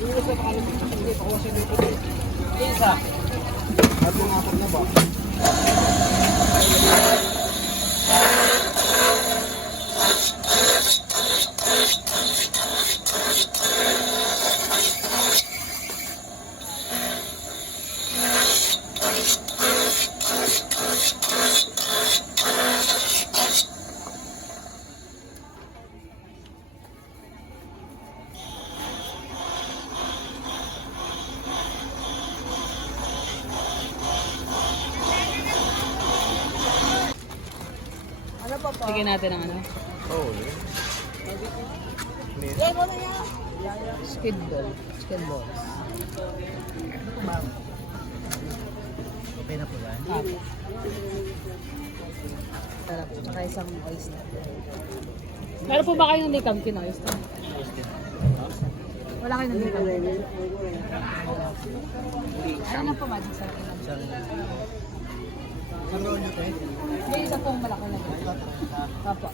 Isa. Apat na ba? Tignan natin ang ano. Oo. Squid ball. Squid ball. Okay na po yan? Apo. Sarap. Tsaka isang oyster. Meron po ba kayo ng likam kin oyster? Wala kayo ng likam kin? Ano lang po madin sa akin? Ang roll nyo, eh? May isa pong malaki na dito. Apo.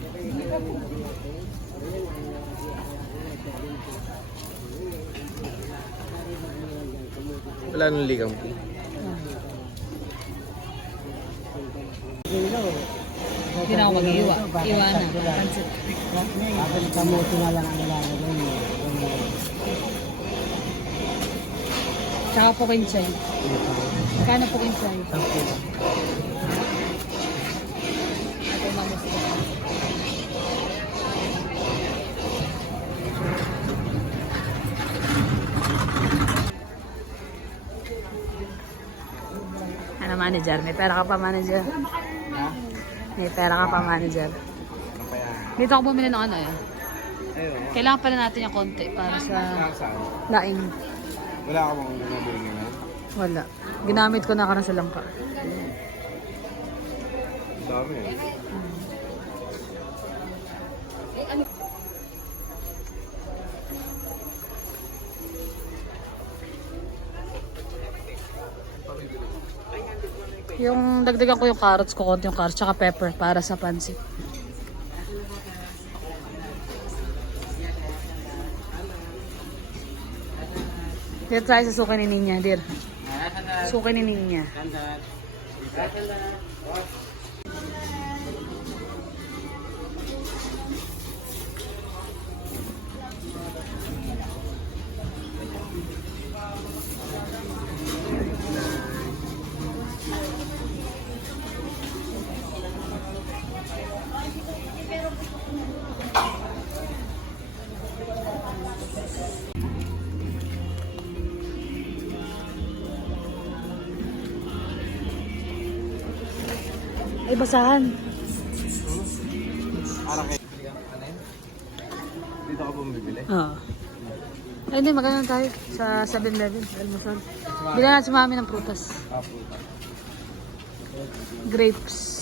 Wala nang ligam po. Hindi na ako mag-iwa. Iwa na. Pansit. Kamuti na lang ang nilalagay mo. Tsaka po kinchay. Kano po kinchay? Ito mamas ko. Ano manager? May pera ka pa manager? May pera ka pa manager? Dito ako bumili ng ano eh. Kailangan pala natin yung konti para sa laing. Wala ka bang nabili ngayon? Wala. Ginamit ko na sa langka. Dami eh. Yung dagdagan ko yung carrots ko, konti yung carrots, tsaka pepper para sa pansit. Dito tayo sa suka ni Ninya, dir. Suka ni Ninya. Ay, basahan. Parang kayo. Dito ka bumibili? Oo. Ay, hindi. Magkano tayo sa 7-Eleven. Almusal. Bila natin si mami ng prutas. Apo. Grapes.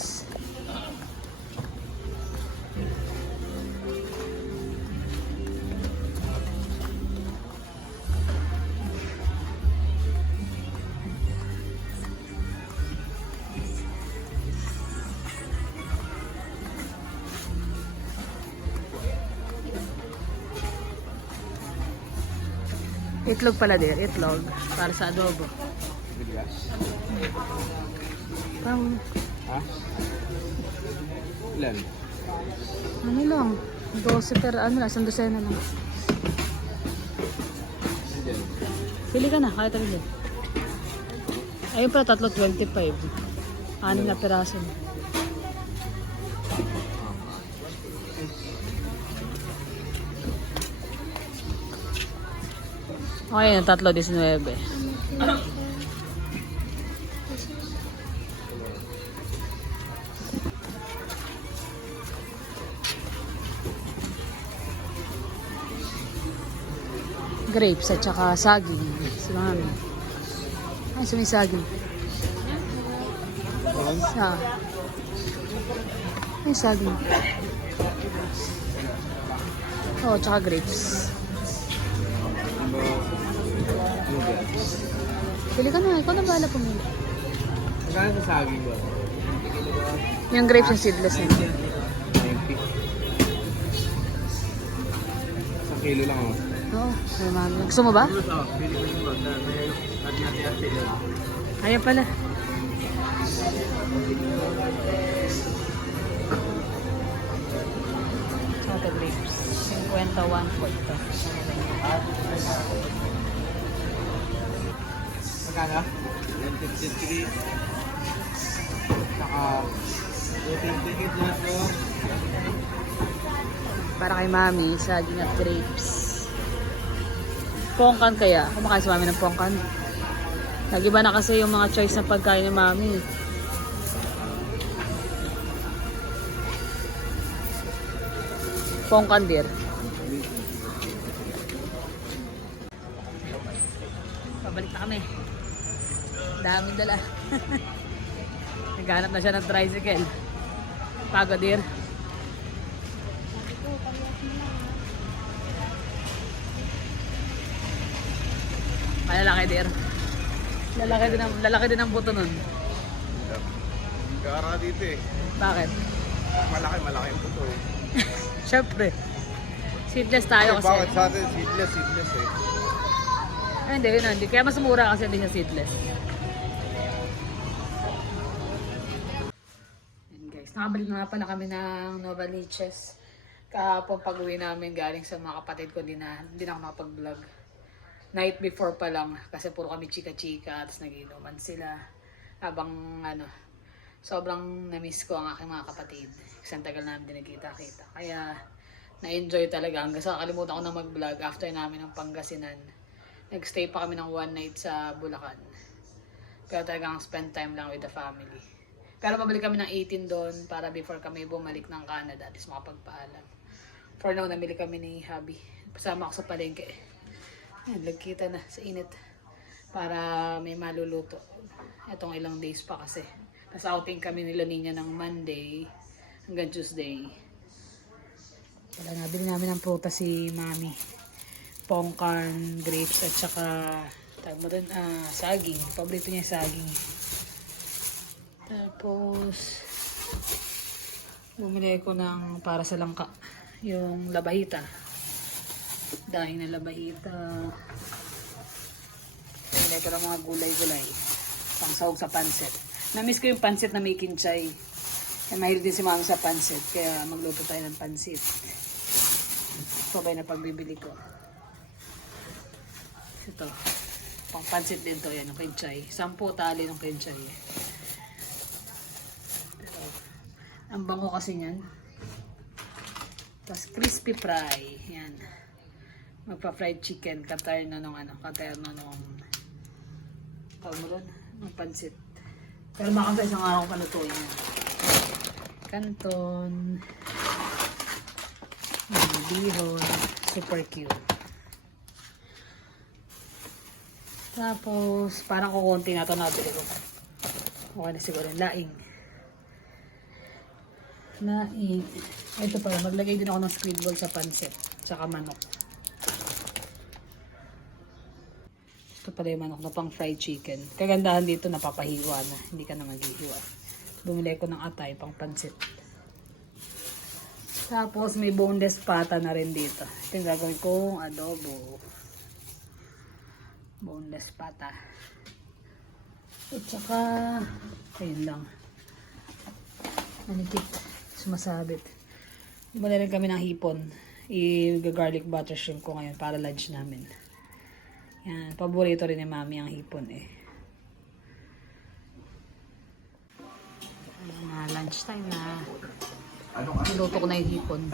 Itlog pala din. Itlog. Para sa adobo. Bigas? Parang, Ha? Ilan? ano lang. 12 per ano lang. 1 dosena lang. Diyan. Pili ka na. Kaya tayo. Ayun pala, tatlo 25. 6 na peraso. Okay, yung tatlo 19. Grapes at saka saging. Si mami. Ay, may saging. Ah. May saging. Oh, tsaka grapes. Ano bigas? Pili ka na. Ikaw na bahala pumili. Magkano sa saging ba? Yung grapes yung seedless na. 90. Isang kilo lang oh. Oo, may mami. Gusto mo ba? Pili ko yung bag. Natin Ayan pala. Chocolate grapes. 51 po ito. Magkano? 153. Saka 250 lahat ko. Para kay mami, saging at grapes. Pongkan kaya? Kumakain si mami ng pongkan? Nag-iba na kasi yung mga choice ng pagkain ni mami. Pongkan dear. Pabalik na kami. Daming dala. Naghanap na siya ng tricycle. Pagod dear. Malalaki dear. Lalaki din ang buto nun. Gara dito eh. Bakit? Malaki ang puto eh. Siyempre. Seedless tayo kasi. Bakit sa atin seedless eh. Ay, hindi. Kaya mas mura kasi hindi siya seedless. Yan guys, nakabalik na nga pala kami ng Novaliches. Kahapon pag-uwi namin galing sa mga kapatid ko, hindi na ako makapag-vlog. Night before pa lang, kasi puro kami chika-chika, tapos nagiinuman sila. Habang sobrang na-miss ko ang aking mga kapatid. Kasi ang tagal namin din nagkita-kita. Kaya na-enjoy talaga. Hanggang sa kalimutan ko na mag-vlog after namin ng Pangasinan. Nag-stay pa kami ng one night sa Bulacan. Pero talagang spend time lang with the family. Pero pabalik kami ng 18 doon para before kami bumalik ng Canada. At least makapagpaalam. For now, namili kami ni Habi. Pasama ako sa palengke. Ayan, nagkita na sa init. Para may maluluto. Itong ilang days pa kasi. Nasa outing kami nila niya ng Monday hanggang Tuesday. Wala, nabili namin ng prutas si Mami. Pongkan, grapes at saka saging. Paborito niya saging. Tapos bumili ko ng para sa langka yung labahita. Dahil na labahita. Bumili ko ng mga gulay-gulay pang sahog sa pansit. Na-miss ko yung pansit na may kinchay. Kaya mahilig din si Mami sa pansit. Kaya magluto tayo ng pansit. Ito ba na pagbibili ko. Ito. Pang pansit din to. Yan, yung kinchay. 10 tali ng kinchay. Pero, ang bango kasi niyan. Tapos crispy fry. Yan. Magpa-fried chicken. Katerno nung tawag mo doon? Ng pansit. Pero makang sa isang araw palutuin yan. Canton. Bihon. Super cute. Tapos, parang kukunti na ito nabili ko. Okay na siguro yung laing. Laing. Ito pala, maglagay din ako ng squid ball sa pansit. Tsaka manok. Ito pala yung manok na pang fried chicken. Kagandahan dito, napapahiwa na. Hindi ka na maghihiwa. Bumili ko ng atay pang pansit. Tapos, may boneless pata na rin dito. Ito yung gagawin kong adobo. Boneless pata. At saka, ayun lang. Nanikip. Sumasabit. Bumili rin kami ng hipon. I-garlic butter shrimp ko ngayon para lunch namin. Yan. Paborito rin ni Mami ang hipon eh. Ayun na, lunch time na. Niluto ko na yung hipon.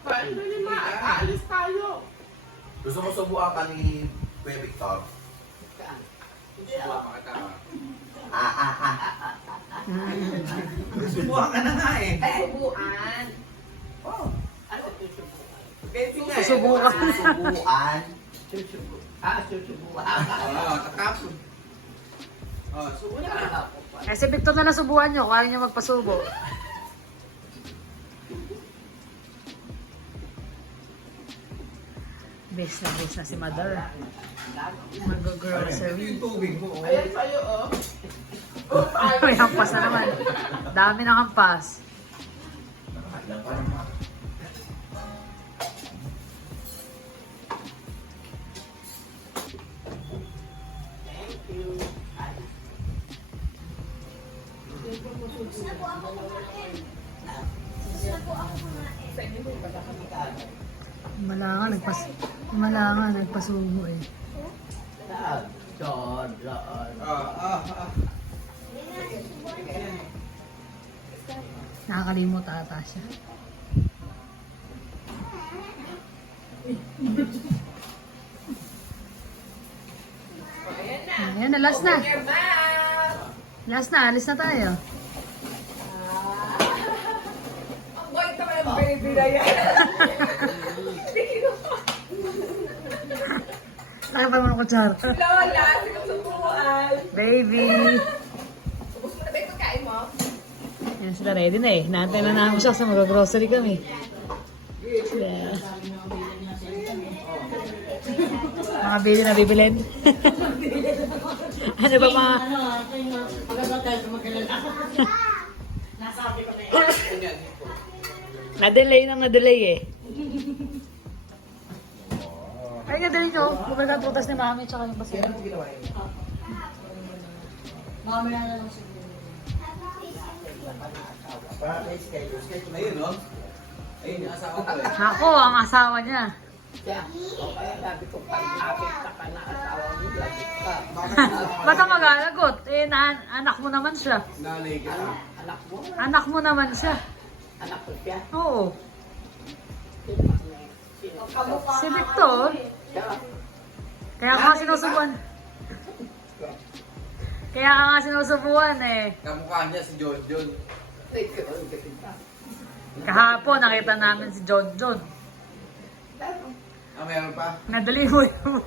Aalis tayo. Gusto mo subukan ka ni Kuya Victor? Subukan ka. Subukan ka na nga eh. Subuan. Oh. Ano susubuan? Susubukan. Subukan. Susubuan. Tatapon. Subuan. Eh, si Victor na lang subuhan nyo kung ayaw nyo magpasubo. Base na si Mother. Mag-grocery. Yung tubig mo. Ayan sa'yo, oh. May hampas na naman. Dami ng hampas. Malanga, nagpasubo eh. John. Nakakalimot ata siya. Ayan na, last na. Last na, alis na tayo. Ang boy naman ang baby na yan. Nakita mo ng kutsara. Lola, sinusubuan. Baby! Ubus mo na ba yung pagkain mo? Yan sila, ready na eh. Naantay na namin siya kasi mag-grocery kami. Yeah. Mga bili na bibilin. Ano ba mga... Na-delay nang na-delay eh. Ay, na-delay nyo. Bumagkat putas ni Mami tsaka yung basura. Mamaya na lang siguro. Ayun, no? Ayun, yung asawa ko eh. Ako, ang asawa niya. Kaya, okay, sabi ko, pag lapit ka na asawa mo, lapit ka. Ba't ka mag-alagot? Eh, anak mo naman siya. Nanay ka. Anak mo? Anak mo naman siya. Anak ko siya? Oo. Sino? Si Victor. Siya. Kaya ka nga sinusubuan. Kaya ka nga sinusubuan eh. Kamukha niya si John John. Ay, kawal ka kita. Kahapon nakita namin si John John. Ah, meron pa? Nadali mo yun.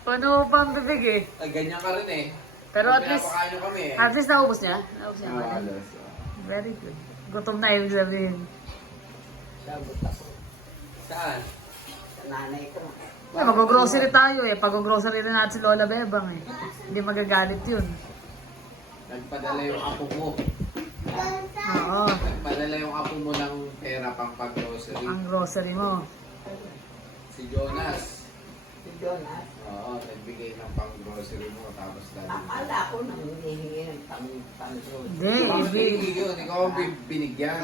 Puno pa ang bibig eh. Ah, ganyan ka rin eh. Pero at least, Pinapakain niyo kami eh. at least naubos niya. Naubos niya. Ah, alas. Very good. Gutom na ibig sabihin. Sabot ako. Saan? Sa nanay ko. Ay, mag-grocery tayo eh. Pag-grocery rin natin si Lola Bebang eh. Hindi magagalit yun. Nagpadala yung apo mo. Oo. Nagpadala yung apo mo ng pera pang pag-grocery. Ang grocery mo. Si Jonas. Si Jonas. Oo, nagbigay ng pang-grocery mo tapos dali. Akala ko nang hinihingi ng pang-grocery. Hindi, Ikaw ang ibig. binigyan yun. Ikaw ang binigyan.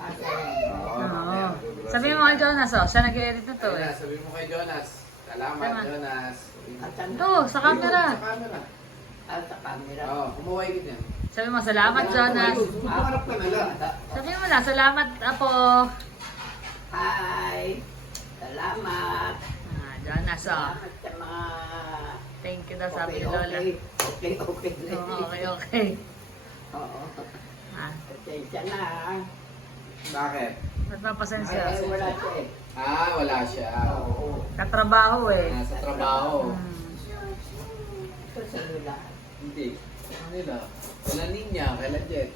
Kasi, Oo. Oo. Sabi mo kay Jonas, oh, siya nag-edit nito Ayun eh. na, sabi mo kay Jonas. Salamat, Tama. Jonas. asan Ito, sa camera. Sa camera. sa camera. Oo, kumuhay ka dyan. Sabi mo, salamat Jonas. Pumarap ka na lang. Sabi mo na, salamat Apo. Hi! Salamat! Jonas, oh. Salamat sa mga... Thank you daw, sabi ni Lola. Okay. Oo, okay. Oo. Ah, Pasensya na. Bakit? ba't mapasensya? Ay, wala siya eh. Ah, wala siya. Oo. Katrabaho eh. Nasa trabaho. Ito sa nila. Hindi. Ano nila? Wala ninya, kailan Jet?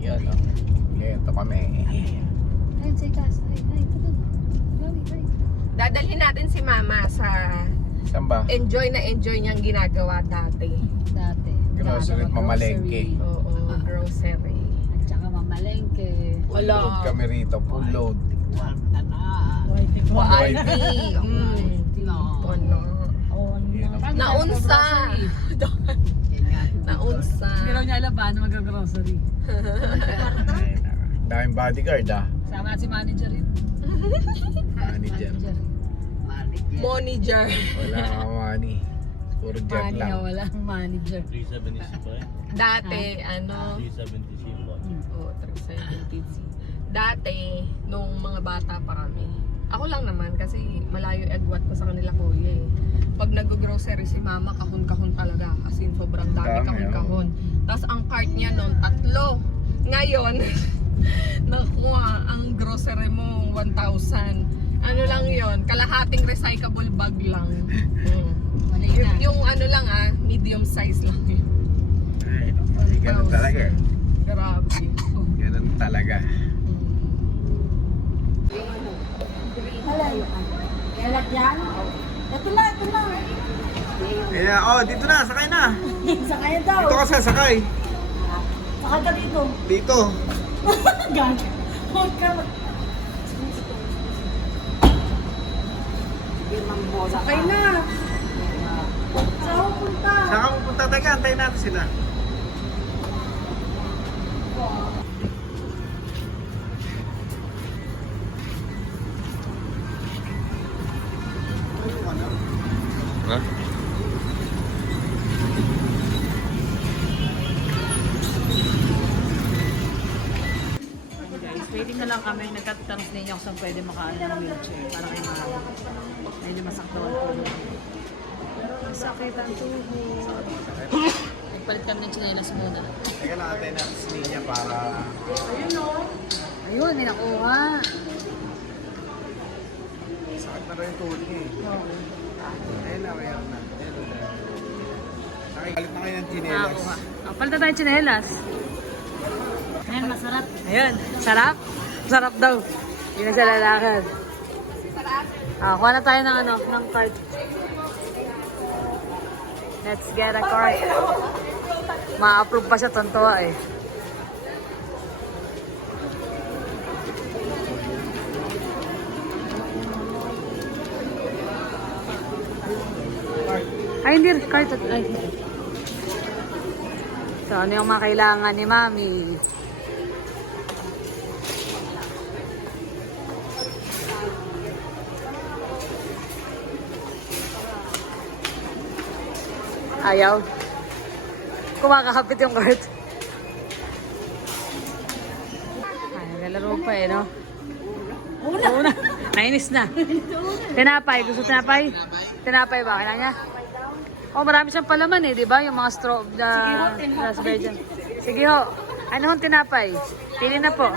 Yan o. Ito kami. Ayun, say kas. Ay, ito doon. Gawi, gawi. Dadalhin natin si Mama sa Saan ba? enjoy na enjoy niyang ginagawa dati. Dati. Grocery at mamalengke. Oo, grocery. At saka mamalengke. Full load kami rito, full load. Waadi. Ano? Naunsa. Naunsa. Hindi raw niya alam paano mag-grocery. Daming bodyguard ah. Sama si manager yun. Manager. Moniger. Wala kang money. Puro jet Mani lang. na walang manager. Dati, ano? 370C. Dati, nung mga bata pa kami. Ako lang naman kasi malayo agwat ko sa kanila kuya eh. Pag nag-grocery si Mama, kahon-kahon talaga. As in, sobrang dami Dami, kahon-kahon. Tapos ang cart niya noon, 3. Ngayon, nakuha ang grocery mo 1,000. Ano lang yon, kalahating recyclable bag lang. Yung ano lang medium size lang yun. Ay, ganun talaga. Grabe. Ganun talaga. Lalak yan? Ito na, ito na. Ayan, oh, dito na, sakay na. Sakay daw. Dito ka sasakay. Sakay ka dito. Dito. Gan. Huwag ka. Sakay na. Saan ako punta? Saan ka pupunta? Teka, antayin natin sila. Ha? Guys, waiting na lang kami. Nagtatanong ninyo kung saan pwede makaano ng wheelchair para kayo medyo masaktawan po. Masakit ang tubo. Nagpalit kami ng tsinelas muna. Teka lang, antayin natin si Ninya para... Ayun, may nakuha. Sakit na rin yung tuhod niya eh. Ayun na, mayroon na. Ayun na. Sakay, palit na kayo ng chinelas. Nakakuha. Palitan tayo ng tsinelas. Ayan, masarap. Ayun, sarap? Sarap daw. Hindi na siya lalakad. Kuha na tayo ng ng cart. Let's get a cart. Ma-approve pa siya, tontuwa eh. Ay, hindi. Cart. Ay. So, ano yung mga kailangan ni Mami? Ayaw. Kumakakapit yung cart. Ay, naglalaro pa eh, no? Una. Nainis na. Tinapay. Gusto tinapay? Tinapay ba? Kailangan niya? Oh, marami siyang palaman eh, di ba? Yung mga straw na raspberry dyan. Sige ho. Ano hong tinapay? Pili na po.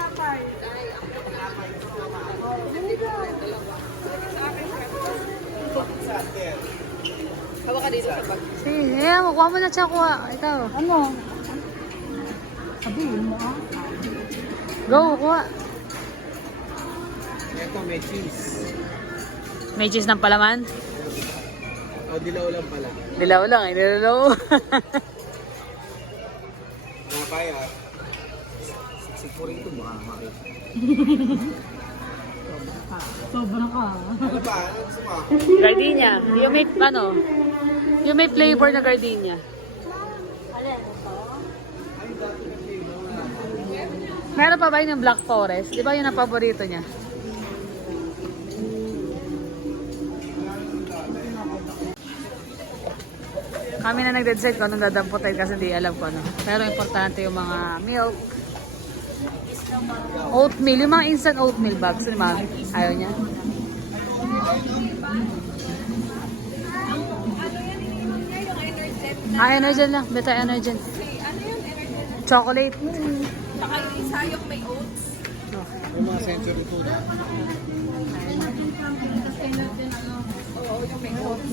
Hawa ka dito sa bag. Sige, kuha mo na siya, kuha. Ikaw. Ano? Sabihin mo ah. Go, kuha. Ito, may cheese. May cheese ng palaman? O, dilaw lang pala. Dilaw lang, eh. Dilaw. Tinapay ah. Siksik po rin ito, baka makita. Sobra ka. Ano ba? Ano gusto mo? Gardenia. Yung may, yung may flavor na gardenia. Meron pa ba yun yung Black Forest? Di ba yun ang paborito niya? Kami na nag-decide kung anong dadamputin kasi di alam ko ano. Pero importante yung mga milk. Oatmeal. Yung mga instant oatmeal bags. Ano mami? Ayaw niya. Energen lang. Beta Energen. Chocolate. Saka yung isa yung may oats. Yung mga sensory food. Oo, yung may oats.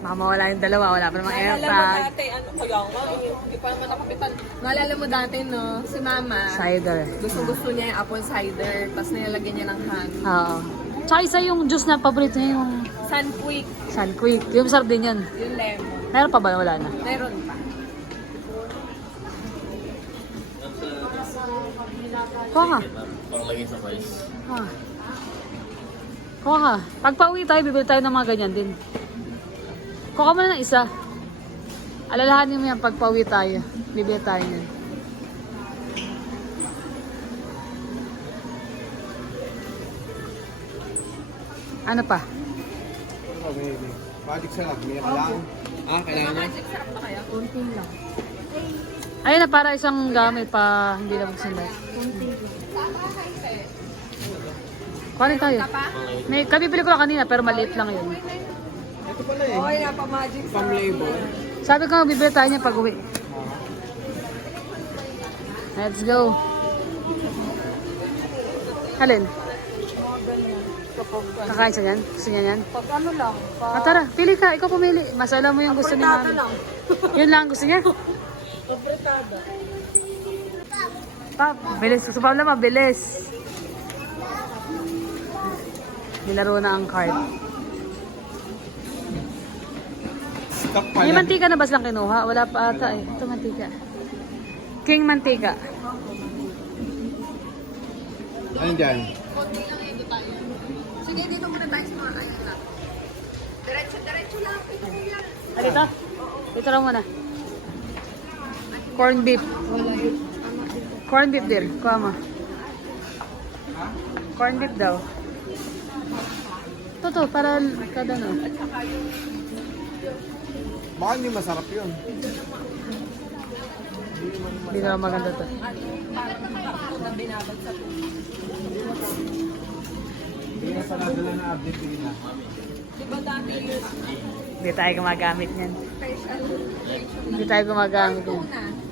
Baka mawala yung dalawa. Wala pa namang Naalala mo AirTag. dati, ano kaya nga, hindi pa naman nakapitan. Naalala mo dati, no, si Mama, Cider. gusto niya yung apple cider, tapos nilalagyan niya ng honey. Oo. Tsaka isa yung juice na paborito niya yung Sunquick, Sunquick. Yung sarap din yun. yung lemon. Meron pa ba? Wala na. Meron pa. Kuha ka. Ah. Kuha ka. Pag pauwi tayo, bibili tayo ng mga ganyan din. Kuha ka muna ng isa. Alalahanin mo yan pag pauwi tayo. Bibili tayo yan. Ano pa? Ano ba? May project sa lab. May kailangan. Ah, kailangan niya? Magic sarap na kaya? Ayun na, para isang gamit pa hindi na magsindat. Kuha tayo. May, kabibili ko lang kanina pero maliit lang yun. Ito pala eh. Oo, yung pa-magic sarap. Pang-label. Sabi ko, bibili tayo niya pag uwi. Let's go. Alin? Kakain siya yan? Gusto niya yan? Pag ano lang, Ah, tara, pili ka. Ikaw pumili. Mas alam mo yung gusto ni Mami. lang. Yun lang ang gusto niya. Pabritada. Pa, bilis. Gusto pa naman, bilis. Nilaro na ang cart. Stock Yung mantika na ba silang kinuha? Wala pa ata eh. Ito mantika. King mantika. Ano dyan? Konti lang ito tayo. Sige, dito muna tayo sa mga kaya na. Diretso lang. Ah, dito? Dito lang muna. Corn beef. Corn beef dir. Kuha mo. Corn beef daw. Ito, para kada no. Baka hindi masarap yun. Hindi na maganda to. Hindi na sa nadala na update din na. Hindi tayo gumagamit yan. Hindi tayo gumagamit yan.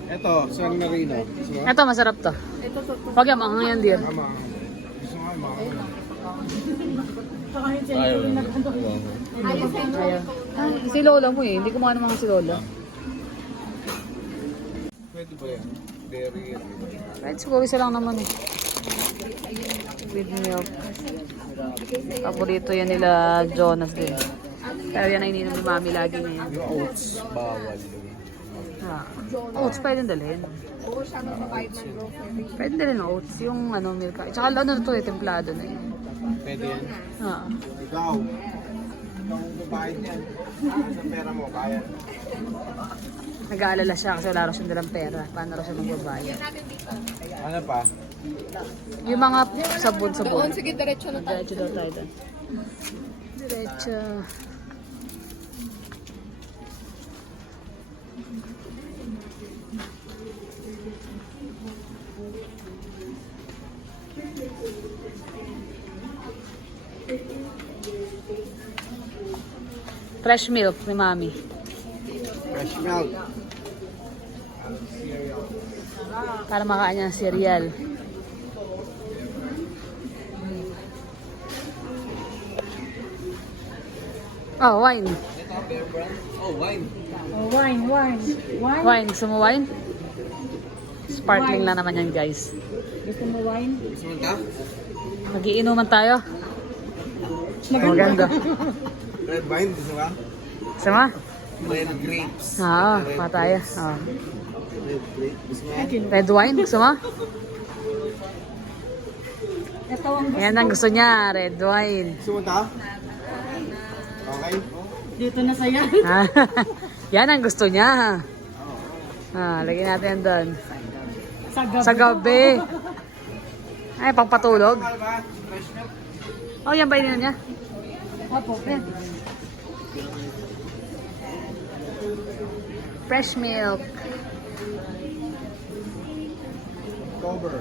Ito, San Marino. Gusto mo? Ito, masarap to. Huwag yan, maangang yan dir. Tama. Gusto mo yung mga Saka yung cellphone na ano. Ayaw. Ah, si Lola mo eh. Hindi kumain ng mga si Lola. Pwede ba yan? Dairy yan. Kahit siguro isa lang naman eh. With milk. Paborito yan nila Jonas din. Pero yan ang ininom ni Mami lagi ngayon. Yung oats, bawal yun. Ah. Oats pwede dalhin. Pwede dalhin oats. Yung ano, milk. Tsaka ano na to eh, templado na yun. Pwede yan. Ah. Ikaw. Ikaw ang babae niyan. Ano sa pera mo? Kaya. Nag-aalala siya kasi wala raw siyang dalang pera. Paano raw siya magbabayad? Ano pa? Yung mga sabon-sabon. Doon, sige, diretso na tayo. Diretso daw tayo doon. Diretso. Fresh milk ni Mami. Fresh milk. Para makain niya ng cereal. Oh, wine. Oh, wine. Oh, wine. Wine. Gusto mo wine? Sparkling lang naman yan, guys. Gusto mo wine? Gusto mo ka? Magiinuman tayo. Maganda. Red wine, gusto ka? Sama? Red grapes. Oo, pataya. Oo. Red grapes. Gusto mo yan? Red wine, gusto mo? Ito ang Ayan ang gusto niya, red wine. Gusto mo ka? Okay. dito na saya. Ah, yan ang gusto niya. Ah, lagyan natin doon. Sa gabi. Ay, pangpatulog. Ano ba? Fresh milk? Oh, yan ba yun niya? Opo, Yan. Fresh milk. Cover.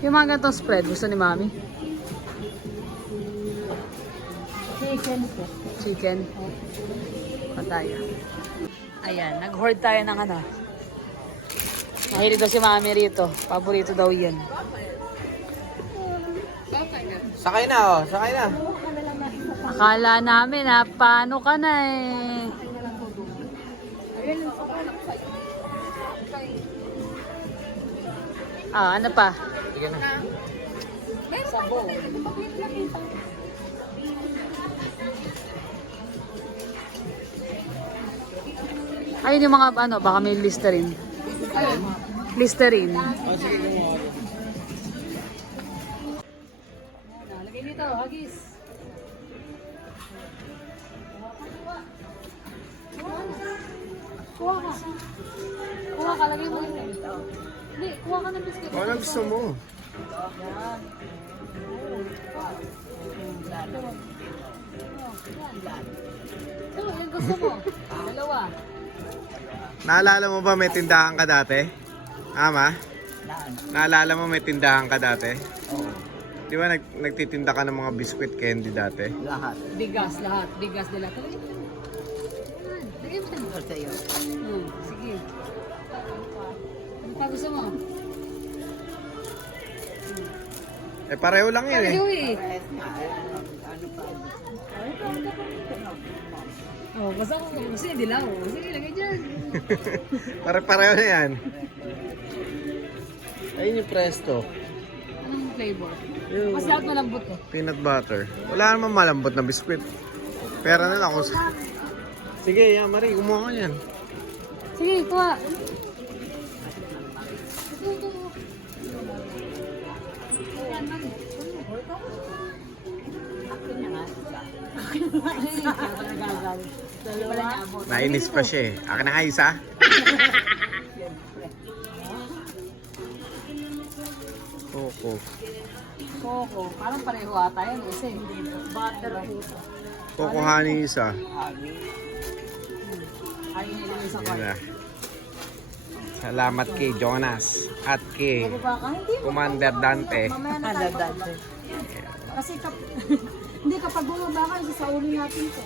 Yung mga ganitong spread, gusto ni Mami? chicken po. Chicken. Pataya. Ayan, nag-hoard tayo ng ano. Mahilig daw si Mami rito. Paborito daw yan. Sakay na, oh. Sakay na. Akala namin ha, paano ka na eh. Ah, ano pa? Sige na. Ayun yung mga ano, baka may Listerine. Listerine. Oh, sige, gumawa. Lagay dito, hagis. Kuha ka. Kuha ka, lagay mo dito. Hindi, kuha ka ng biscuit. Ano gusto mo? Oh, yung gusto mo. Dalawa. Naalala mo ba may tindahan ka dati? Ama? Naalala mo may tindahan ka dati? Oo, Di ba nagtitinda ka ng mga biscuit candy dati? lahat. Bigas, lahat. Bigas nila. Lagay mo. Yan, lagay mo. Ito sa'yo. Sige. Ano pa gusto mo? Eh pareho lang yun eh. Pareho eh. Ano pa? Oh, basta ko gusto yung dilaw. Sige, lagay dyan. Pare-pareho na yan. Ayun yung presto. Anong Anong flavor? Mas lahat malambot eh. Peanut butter. Wala naman malambot na biskwit. Pera na lang ako. Sige, yan, Marie, kumuha ka yan. Sige, kuha. Nainis pa siya eh. Akin na kayo isa. Coco. Coco. Parang pareho ata yun kasi. Butter po. Coco honey isa. Ayun nila yung sa Yan na. Salamat kay Jonas at kay Commander Dante. Kasi hindi kapag bumaba ka, sa uli natin to.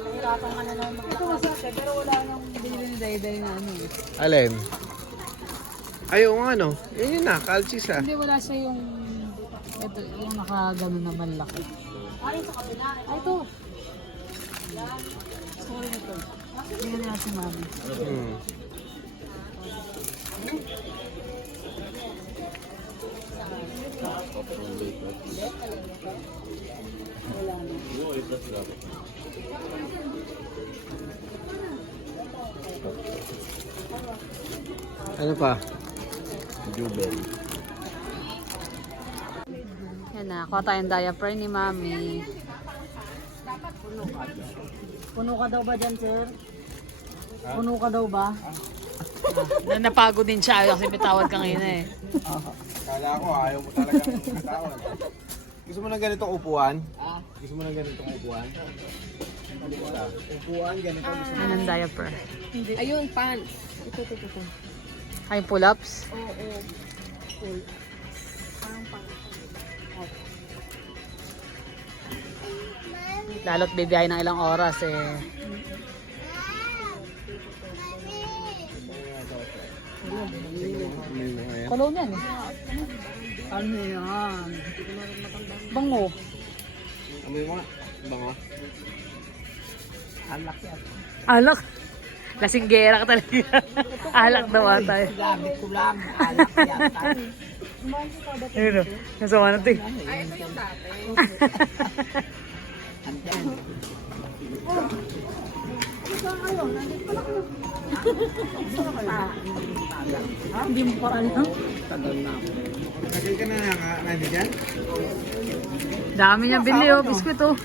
Nahirapan ka na naman. Ito masakit, pero wala nang Binili ni Dayday na ano eh. Alin? Ayaw nga no. Yun na, kalchis ah. Hindi, wala siya yung... Ito, yung nakagano naman laki. Ay, sa kabila. Ay, ito. Sorry na ito. Bigyan na si Mami. Ano pa? Yan na, kuha tayong diaper ni Mami. Puno ka daw ba dyan, sir? Puno ka daw ba? Napagod din siya kasi bitawad ka ngayon eh. Kala ko ayaw mo talaga ng tawag. Gusto mo ng ganitong upuan? Gusto mo ng ganitong upuan? Upuan, ganito. Anong diaper? Ayun, pants. Ito. Ay, pull-ups? Lalo't bibiyay ng ilang oras eh. Cologne yan eh. Ano yan? Bango. Amoy mo nga. Bango. Alak yan. Alak. Lasinggera ka talaga. Alak daw ata eh. Sinabi ko lang, alak yata. Ayun o. Nasama na ito eh. Ay, ito yung dati. Andyan. Hindi mo pa alam. Tagal na ako. Lagay ka na nandiyan dyan? Dami niya bili oh. Biskuit oh.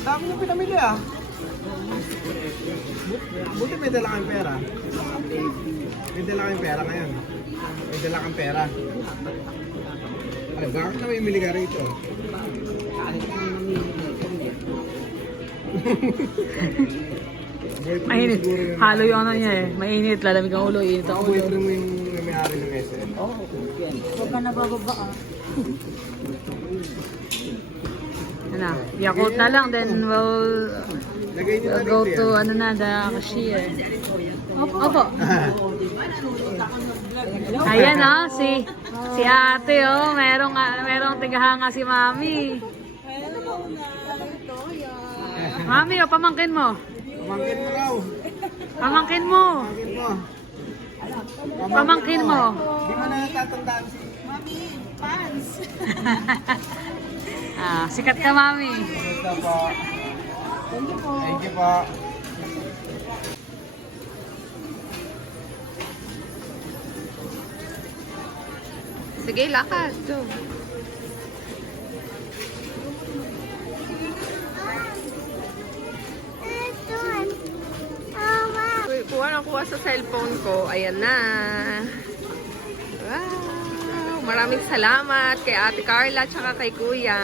Dami niyo pinamili ah. Buti may dala kang pera. May dala kang pera ngayon. May dala kang pera. Ay, bakit na may mili ka rito? Kahit kung namili ko niya. Mainit. Halo yung ano niya eh. Mainit. Lalamig ang ulo. Init ang ulo. Boyfriend mo yung may-ari ng SM. Oo, yan. Huwag ka nabababa ah. Ano? Yakult na lang. Then we'll Lagay niyo na go rito to yan. ano na. The cashier. Opo. Ayan oh. Si ate oh. Merong tigahanga si Mami. Mami oh. Pamangkin mo. Pamangkin mo raw. Pamangkin mo. Pamangkin mo. Pamangkin mo. Di mo na natatandaan si Sikat ka, Mami. Basta po. Thank you po. Sige, lakad. Go. Kuha na kuha sa cellphone ko. Ayan na. Wow. Maraming salamat kay Ate Carla tsaka kay Kuya.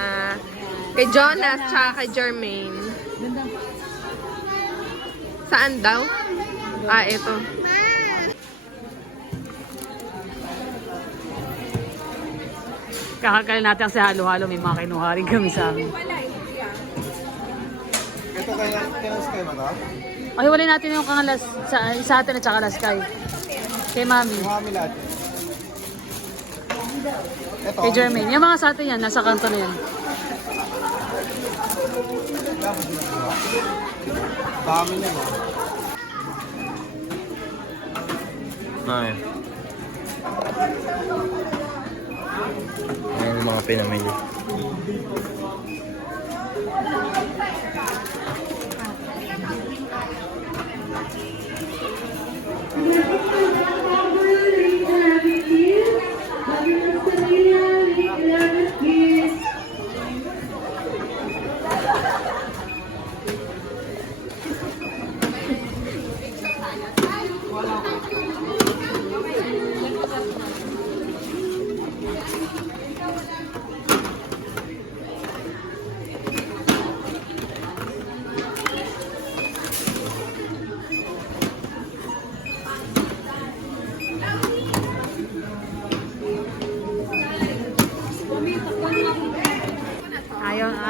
Kay Jonas tsaka kay Jermaine. Saan daw? Ito. Kakakali natin sa halo-halo. May mga kinuha rin kami sa amin. Ito kaya Sky mo to? Ay, wala natin yung kangalas sa atin at saka laskay. Kay Mami. Mami lahat. Ito. Kay Jermaine. Yung mga sa atin yan. Nasa kanto na yan. Dami niya no? Ay. Ayan yung mga pinamili.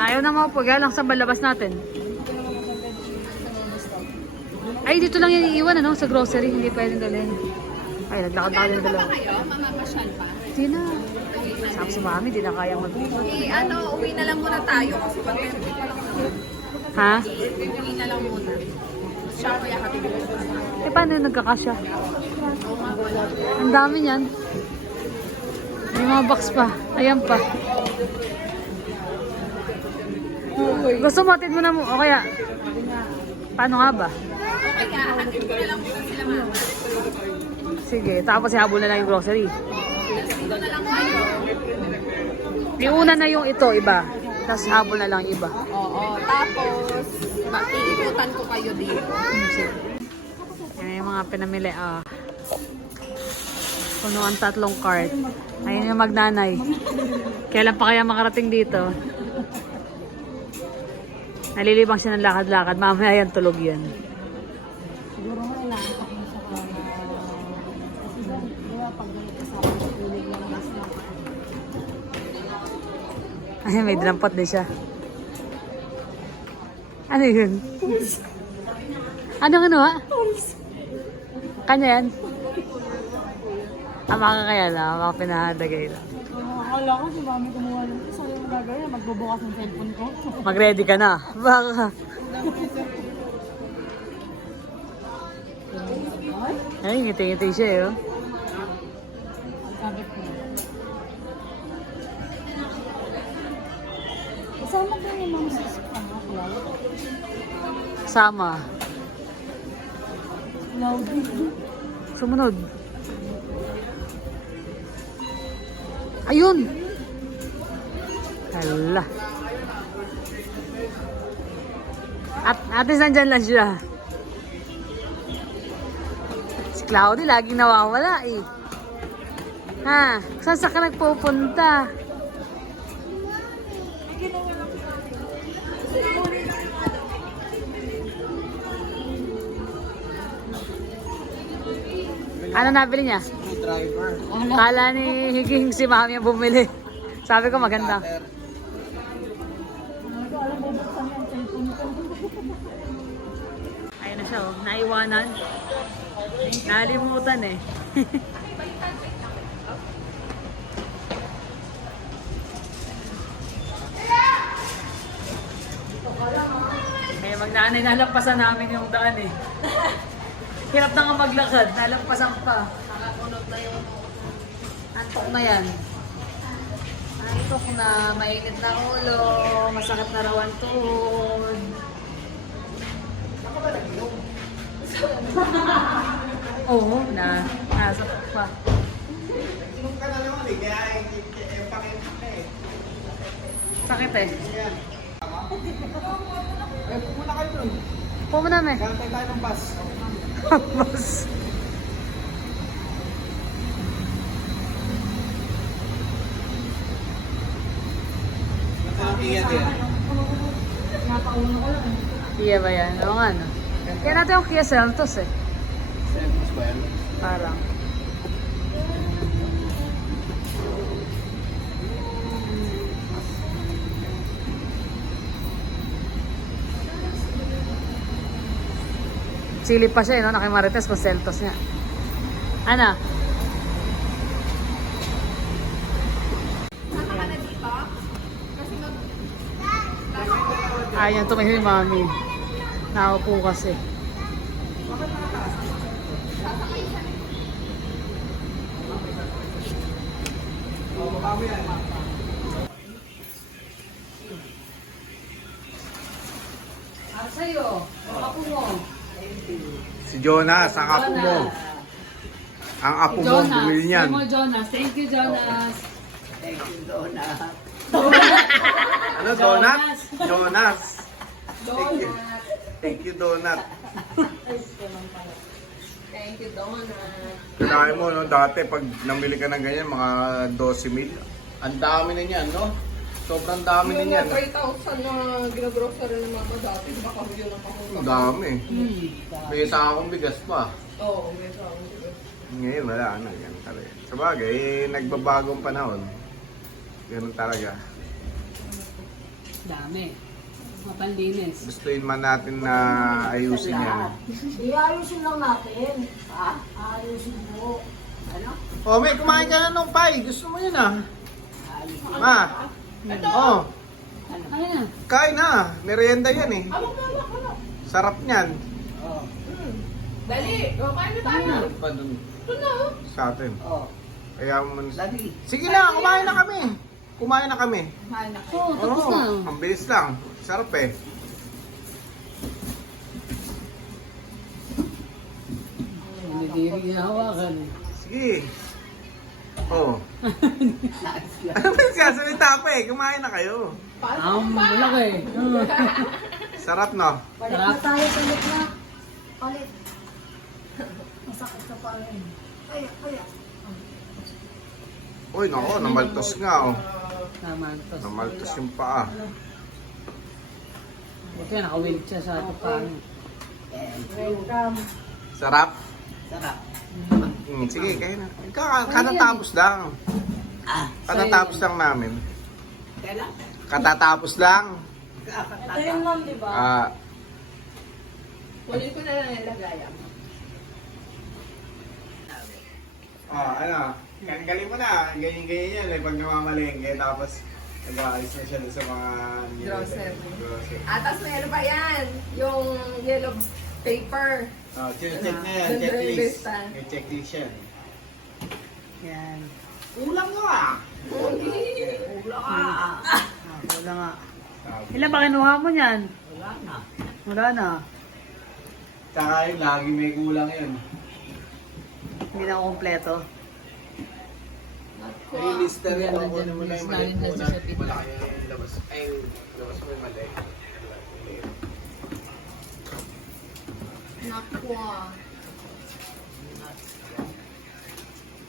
Ayaw na maupo. Kaya lang sa balabas natin. Ay, dito lang yan iiwan, ano? Sa grocery. Hindi pwedeng dalhin. Ay, naglakad na kami dalawa. Mamamasyal pa. Hindi na. Sabi sa mami, di na kaya mag-iwan. Uwi na lang muna tayo kasi pag-20 pa lang. Ha? Uwi na lang muna. Siya ko yakapin. Eh, paano yung nagkakasya? Ang dami niyan. May mga box pa. Ayan pa. Gusto mo, atid mo na mo. O kaya, paano nga ba? Okay ka, atid ko na lang muna sila mama. Sige, tapos ihabol na lang yung grocery. Dito na lang kayo. Iuna na yung ito, iba. Tapos habol na lang yung iba. Oo, tapos iikutan ko kayo dito. Yan yung mga pinamili. Puno ang 3 cart. Ayun yung magnanay. Kailan pa kaya makarating dito? Nalilibang siya ng lakad-lakad. Mamaya yan, tulog yan. Siguro nga ilangan ako sa kanya. Kasi di ba pag kasama sa tulig lang mas na. Ay, may dinampot din siya. Ano yun? Anong ano ha? Kanya yan? Makakaya lang. Mga pinahadagay lang. Akala ko si mami kumuha lang. Saan yung magagaya? Magbubukas ng cellphone ko. Mag-ready ka na. Baka. Ay, ngiti-ngiti siya eh. Oh. Sabi ko. Kasama ko yung mga sis. Cloud. Sama. Cloud. Sumunod. Ayun! Hala. At least nandyan lang siya. Si Cloudy laging nawawala eh. Ha? Saan sa ka nagpupunta? Ano nabili niya? Driver. Kala ni Higing si Mami ang bumili. Sabi ko maganda. Ayun na siya oh. Naiwanan. Nalimutan eh. Kaya magnanay, nalampasan namin yung daan eh. Hirap na nga maglakad, nalampasan pa. Nakakunod na yung antok na yan. Antok na, mainit na ulo, masakit na raw ang tuhod. Ako ba nag-inom? Oo, nasa pa. Inom ka na naman eh, kaya yung pakit eh. Sakit eh. Eh, pumunta kayo dun. Pumunta na eh. Gantay tayo ng bus. Bus. Ingat yan. Napauna ko lang eh. Iya ba yan? Oo nga no. Kaya natin yung Kia Seltos eh. Selfos ba yan? Parang. Chili pa siya, no? Nakimarites pa Seltos niya. Ano? Ayaw niyang tumahimik, mami. Nakaupo kasi. baba mo yan. Para sa'yo. Ang apo mo. Si Jonas, ang apo mo. Ang apo mo, Jonas. bumili niyan. Sa'yo mo, Jonas. Thank you, Jonas. Thank you, Donna. Ano, Donut? Jonas. Donut. Thank you, Donut. Thank you, Donut. Kailangan mo, no, dati pag namili ka ng ganyan, mga 12 mil. Ang dami na niyan, no? Sobrang dami na Yung niyan. 3,000 na ginagrocery ng mama dati, baka yun ang pangutang. Ang dami. May isa akong bigas pa. Oo, may tawag. Ngayon, wala na. Ganun talaga. Sabagay, nagbabagong panahon. Ganun talaga. Dami. Mapanlinis. Gustuin man natin na ayusin yan. Iayusin lang natin. Ha? Ayusin mo. Ano? Oh, may kumain ka na nung pie. Gusto mo yun, ah. Ma. Oh, Ano na? kain na. Merienda yan eh. Sarap niyan. Oh. Dali, kain na tayo. Sarap pa dun sa atin. Oh. Kaya mo... Lagi. Sige na, kumain na kami. Kumain na kami. Oo, tapos Oo, na. ang bilis lang. Sarap eh. Hindi diri hawakan eh. Sige. Oh. Ano ba yung sasalita pa eh? Kumain na kayo. Malaki. Sarap, no? Balik na tayo sa ulit na. Ulit. Masakit ka pa rin. Ay. Uy, nako, namaltos nga, oh. Tama ito. Namaltos yung paa. Buti naka-wheelchair sa ato pa. Welcome. Sarap? Sarap. Sige, kayo na. Katatapos lang. Ah, Katatapos lang namin. kailan? Katatapos lang. Ito yung ma'am, di ba? Ah, Kunin ko na lang ilagay. ano, galing mo na. Ganyan-ganyan yan eh. Pag namamalengke, tapos nag-aalis na siya dun sa mga... Grocery. Atas may ano pa yan? Yung yellow paper. Oh, check na yan. Doon Checklist. lista. May checklist yan. Yan. Ulang nga ah. Wala nga. Ilan ba kinuha mo niyan? Wala na. Wala na. Tsaka yun, lagi may kulang yun. Hindi na kompleto. May lista rin. Yan, Ako nandyan, na muna yung mali. nandyan sa Shopee. Malaki yung labas. Ay, labas mo yung mali. Nakwa.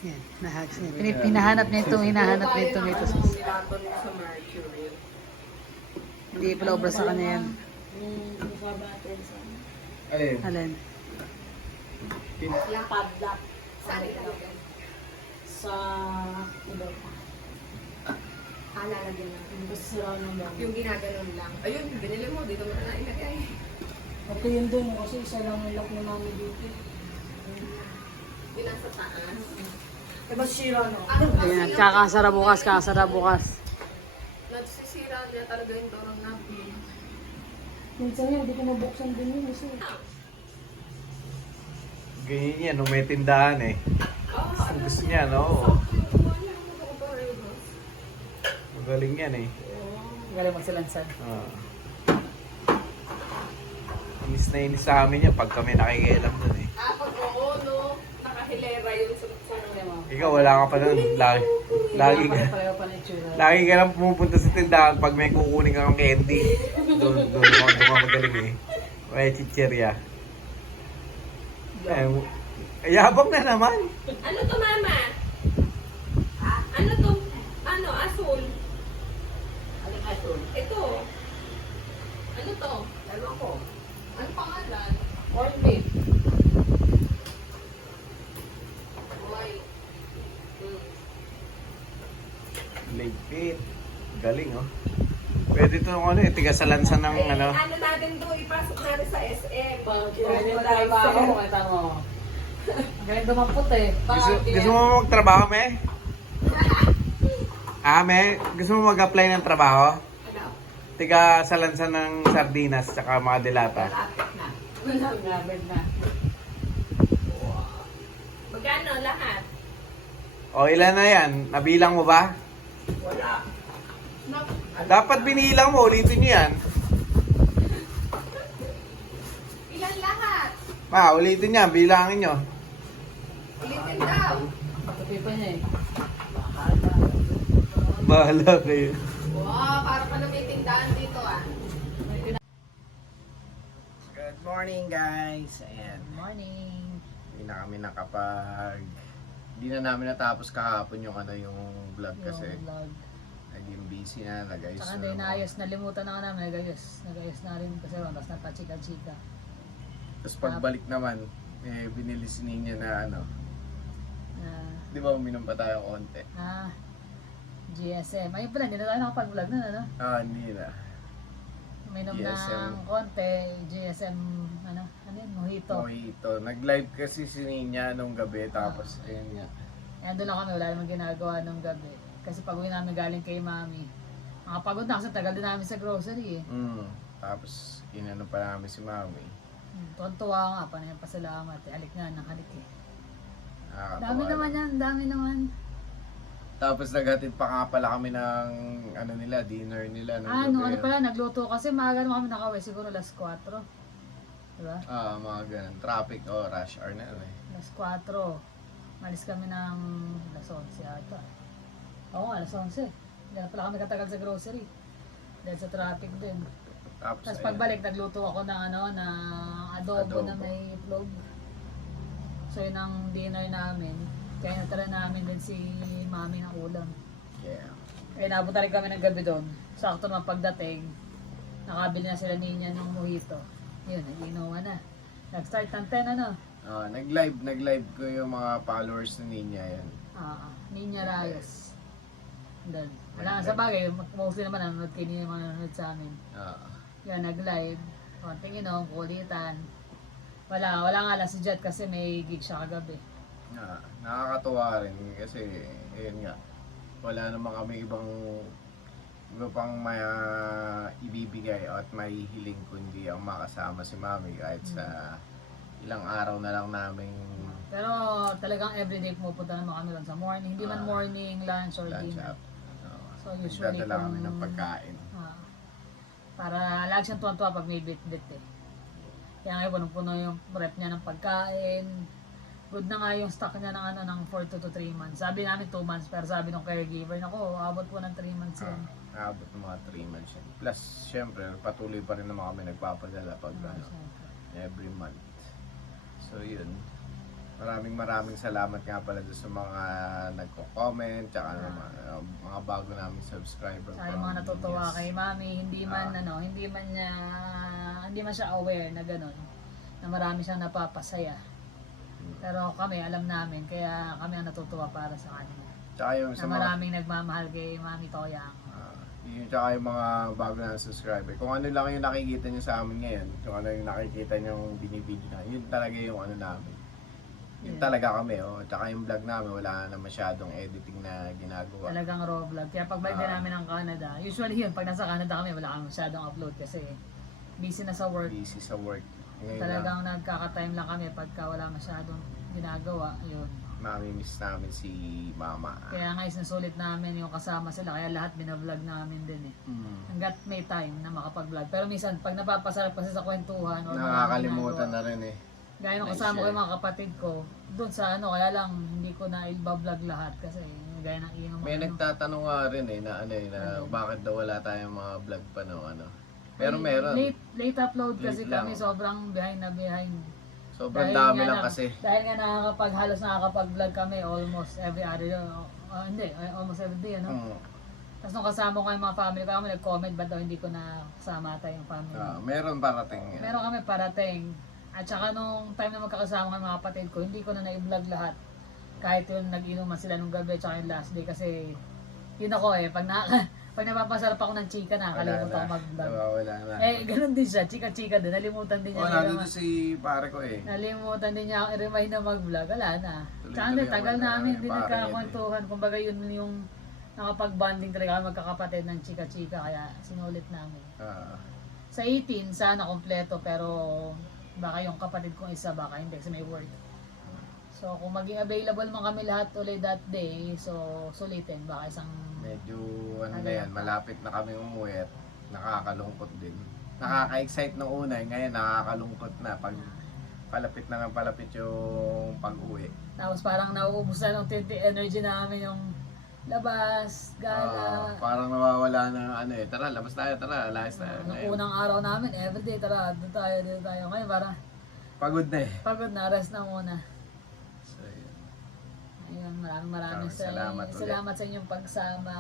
Yan, nahacks niya. Hinahanap niya itong hinahanap niya itong ito. Nilaton sa Mercury. Hindi pala obra sa kanya yan. Alin? Alin? Yung padlock. Saan ilalagay? Sa... Ilo. Lalagyan lang. Basta sila naman. Yung ginaganon lang. Ayun, binili mo. Dito mo na nailagay. Okay yun dun kasi isa lang yung lock na namin dito. Yung nasa taas. Diba sira no? Ano ba? Ayan, kakasara bukas, kakasara bukas. Nagsisira niya talaga yung dorong natin. Minsan yan, hindi ko mabuksan din yun. Kasi Ganyan yan, nung may tindahan eh. Gusto niya, no? Magaling yan eh. Galing magsilansan. Inis na inis sa amin yan pag kami nakikialam dun eh. Pag oo, no? Nakahilera yung sa Ikaw, wala ka pa dun. Pareho pa na itsura. Lagi ka lang pumupunta sa tindahan pag may kukunin kang candy. Doon ako magaling eh. May chicherya. Yabang na naman. Ano to, mama? Ano to? Ano? Asul? Ano ka ito? Ito. Ano to? Ewan ko. Ano pangalan? Corn beef. White. Ligpit. Galing oh. Pwede ito ano eh, tiga sa lansa ng ano. Ano natin to? Ipasok natin sa SM. Galing trabaho, kita mo. Galing dumampot eh. Gusto mo magtrabaho, me? Me? Gusto mo mag-apply ng trabaho? Ano? Tiga sa lansa ng sardinas tsaka mga dilata. Lapit na. Grabe na. Magkano lahat? O ilan na yan? Nabilang mo ba? Wala. Dapat binilang mo, ulitin niyo yan. Ilan lahat? Ma, ulitin niya, bilangin nyo. Ulitin daw. Pati pa niya eh. Bahala kayo. Wow, para pa na may tindahan dito ah. Good morning guys. Ayan. Morning. Hindi na kami hindi na namin natapos kahapon yung yung vlog kasi Yung vlog. naging busy na, nag-ayos Saka hindi naayos, nalimutan na namin, nag-ayos na rin kasi tapos napachika-chika. Tapos pagbalik naman, binili si Nina na di ba uminom pa tayo konti? GSM. Ayun pala, hindi na tayo nakapag-vlog na, ano? Hindi na. Uminom GSM. ng konti, GSM, ano yun, mojito. Mojito. Nag-live kasi si Nina nung gabi, tapos ayun nga. Kaya doon lang kami, wala namang ginagawa nung gabi. Kasi pag uwi namin galing kay mami, makapagod na kasi tagal din namin sa grocery eh. Tapos inano pa namin si Mami. Tuwan-tuwa nga, panayang pasalamat eh. Halik nga, halik eh. Nakakatawa Dami naman lang. yan, dami naman. Tapos naghatid pa nga pala kami ng dinner nila nung Nung gabi. pala, nagluto kasi maaga naman kami nakaway, siguro alas 4. Diba? Mga ganun. Traffic o rush hour na yun eh. Alas 4. Malis kami ng alas 11 ata. Oo nga, alas 11. Hindi na pala kami katagal sa grocery. Dahil sa traffic din. Tapos Tapos ayun. pagbalik, nagluto ako ng adobo na may itlog. So yun ang dinner namin. Kaya natara namin din si mami ng ulam. Yeah. Kaya nabot na rin kami ng gabi doon. Sakto naman pagdating, nakabili na sila niya ng mojito. Yun, nag-inuwa na. Nag-start ng 10 ano? Nag-live ko yung mga followers ni Nina yan. Ninya Rayos. Doon. Wala nga sa bagay, mostly naman nanonood kayo niya yung mga nanonood sa amin. Yan, nag-live. Konting inom, kulitan. Wala nga lang si Jet kasi may gig siya kagabi. Nakakatuwa rin kasi ayun nga. Wala naman kami iba pang may ibibigay at may hiling kundi ang makasama si Mami kahit sa ilang araw na lang namin Pero talagang everyday pumupunta naman kami lang sa morning. Hindi man morning, lunch, or lunch dinner. up. So usually Nagdadala kami ng pagkain. Para lagi siyang tuwan-tuwa pag may bit-bit eh. Kaya ngayon punong-puno yung rep niya ng pagkain. Good na nga yung stock niya ng 4 to 3 months. Sabi namin 2 months pero sabi ng caregiver, nako, abot po ng 3 months yan. Abot ng mga 3 months yan. Plus, syempre, patuloy pa rin naman kami nagpapadala pag every month. So yun. Maraming salamat nga pala doon sa mga nagko-comment, tsaka mga bago naming subscriber. Sa mga natutuwa kay Mami, hindi man siya aware na gano'n, na marami siyang napapasaya. Pero kami, alam namin, kaya kami ang natutuwa para sa kanya. Tsaka yung Na maraming nagmamahal kay Mami Toyang. Yung tsaka yung mga bago na subscriber. Kung ano lang yung nakikita nyo sa amin ngayon, kung ano yung nakikita nyo binibidyo na, yun talaga yung namin. Yun talaga kami, Tsaka yung vlog namin, wala na masyadong editing na ginagawa. Talagang raw vlog. Kaya pag balik din namin ng Canada, usually yun, pag nasa Canada kami, wala kami masyadong upload kasi busy na sa work. Busy sa work. Ngayon Talagang nagkaka-time lang kami pagka wala masyadong ginagawa. Yun. Mami-miss namin si Mama. Kaya nga isinusulit namin yung kasama sila, kaya lahat binavlog namin din eh. Hanggat may time na makapag-vlog. Pero minsan, pag napapasarap kasi sa kwentuhan, or Nakakalimutan na rin eh. gaya nung kasama ko yung mga kapatid ko, doon sa kaya lang hindi ko na i-vlog lahat kasi gaya ng iinom. May nagtatanong nga rin na bakit daw wala tayong mga vlog pa Pero meron. Late upload kasi Late kami, lang. sobrang behind na behind. Sobrang dami lang kasi. Dahil nga halos nakakapag-vlog kami almost every other almost every day, Tapos nung kasama ko yung mga family ko, kami nag-comment ba't daw hindi ko na kasama ata yung family. Meron parating yan. Meron kami parating. At saka nung time na magkakasama ko yung mga kapatid ko, hindi ko na na-vlog lahat. Kahit yung nag-inuman sila nung gabi, tsaka yung last day kasi yun ako pag napapasarap ako ng chika, nakakalimutan ako mag-vlog. Wala na. Ganun din siya, chika-chika din. Nalimutan din niya. Nandito si pare ko eh. Nalimutan din niya ako i-remind na mag-vlog. Wala na. Tsaka Tuloy-tuloy tagal ako namin na- din pare nagkakwentuhan. Kumbaga yun yung nakapag-bonding talaga kami magkakapatid ng chika-chika. Kaya sinulit namin. Sa 18, sana kompleto pero baka yung kapatid kong isa baka hindi kasi may work. So kung maging available mo kami lahat ulit that day, so sulitin baka isang Medyo ano na yan, malapit na kami umuwi at nakakalungkot din. Nakaka-excite nung una, ngayon nakakalungkot na pag palapit na nga palapit yung pag-uwi. tapos parang nauubos na ng energy namin yung labas, gala. Parang nawawala na ano eh, tara labas tayo, tara, alayas tayo. Nung Ngayon, unang araw namin, everyday, tara, dito tayo. Ngayon parang pagod na eh. pagod na, rest na muna. So, yun. Ayun, maraming Salamat ulit. salamat sa inyong pagsama.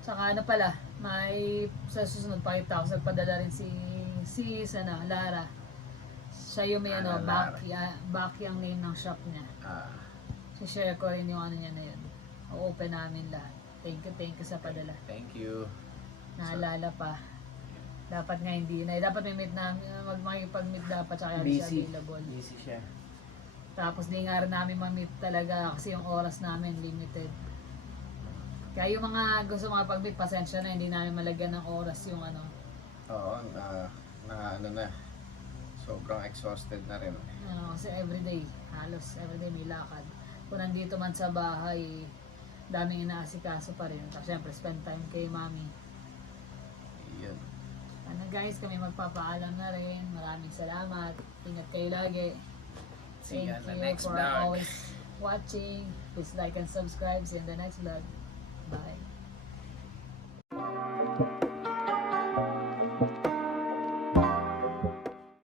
Tsaka ano pala, may sa susunod pakita ko, nagpadala rin si Lara. Siya yung may ano, Lara. Baki ang name ng shop niya. share ko rin yung ano niya na yun. O-open namin lahat. Thank you sa padala. Thank you. Naalala pa. Dapat nga hindi na. Dapat may meet namin, makikipag-meet dapat tsaka hindi siya available. Busy siya. Tapos di nga rin namin ma-meet talaga kasi yung oras namin limited. Kaya yung mga gusto makapag-meet, pasensya na, hindi namin malagyan ng oras yung ano. Oo, ano na. Sobrang exhausted na rin. Kasi everyday, halos everyday may lakad. Kung nandito man sa bahay, daming inaasikaso pa rin. Tapos syempre, spend time kay mami. Yun. Ano guys, kami magpapaalam na rin. Maraming salamat. Ingat kayo lagi. See you on the Thank you next for vlog. always watching. Please like and subscribe. See you in the next vlog. Bye.